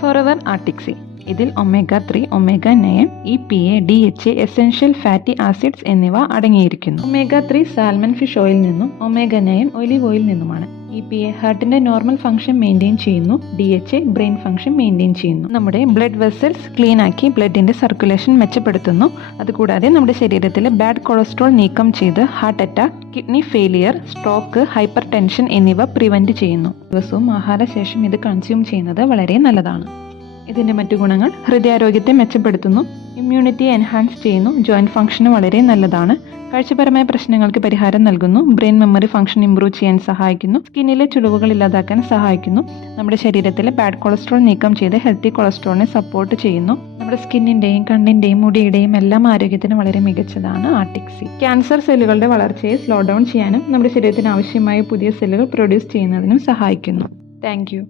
Forever Arctic C. ഇതിൽ omega-3, omega-9, EPA, DHA, essential fatty acids എന്നിവ അടങ്ങിയിരിക്കുന്നു. omega-3 salmon fish oil നിന്നും, omega-9 olive oil നിന്നുമാണ്. EPA ഹാർട്ടിന്റെ നോർമൽ ഫംഗ്ഷൻ മെയിൻറ്റെയിൻ ചെയ്യുന്നു. DHA ബ്രെയിൻ ഫംഗ്ഷൻ മെയിൻറ്റെയിൻ ചെയ്യുന്നു. നമ്മുടെ ബ്ലഡ് വെസൽസ് ക്ലീൻ ആക്കി ബ്ലഡിന്റെ സർക്കുലേഷൻ മെച്ചപ്പെടുത്തുന്നു. അതുകൂടാതെ നമ്മുടെ ശരീരത്തിലെ ബാഡ് കൊളസ്ട്രോൾ നീക്കം ചെയ്ത് heart attack, kidney failure, stroke, hyper tension എന്നിവ പ്രിവെന്റ് ചെയ്യുന്നു. ദിവസവും ആഹാരശേഷം ഇത് കൺസ്യൂം ചെയ്യുന്നത് വളരെ നല്ലതാണ്. ഇതിൻ്റെ മറ്റു ഗുണങ്ങൾ: ഹൃദയാരോഗ്യത്തെ മെച്ചപ്പെടുത്തുന്നു, ഇമ്മ്യൂണിറ്റി എൻഹാൻസ് ചെയ്യുന്നു, ജോയിന്റ് ഫംഗ്ഷന് വളരെ നല്ലതാണ്, കാഴ്ചപരമായ പ്രശ്നങ്ങൾക്ക് പരിഹാരം നൽകുന്നു, ബ്രെയിൻ മെമ്മറി ഫംഗ്ഷൻ ഇംപ്രൂവ് ചെയ്യാൻ സഹായിക്കുന്നു, സ്കിന്നിലെ ചുളിവുകൾ ഇല്ലാതാക്കാൻ സഹായിക്കുന്നു, നമ്മുടെ ശരീരത്തിലെ ബാഡ് കൊളസ്ട്രോൾ നീക്കം ചെയ്ത് ഹെൽത്തി കൊളസ്ട്രോളിനെ സപ്പോർട്ട് ചെയ്യുന്നു. നമ്മുടെ സ്കിന്നിൻ്റെയും കണ്ണിൻ്റെയും മുടിയുടെയും എല്ലാം ആരോഗ്യത്തിന് വളരെ മികച്ചതാണ് ആർട്ടിക് സി. ക്യാൻസർ സെല്ലുകളുടെ വളർച്ചയെ സ്ലോ ഡൗൺ ചെയ്യാനും നമ്മുടെ ശരീരത്തിന് ആവശ്യമായ പുതിയ സെല്ലുകൾ പ്രൊഡ്യൂസ് ചെയ്യുന്നതിനും സഹായിക്കുന്നു. Thank you.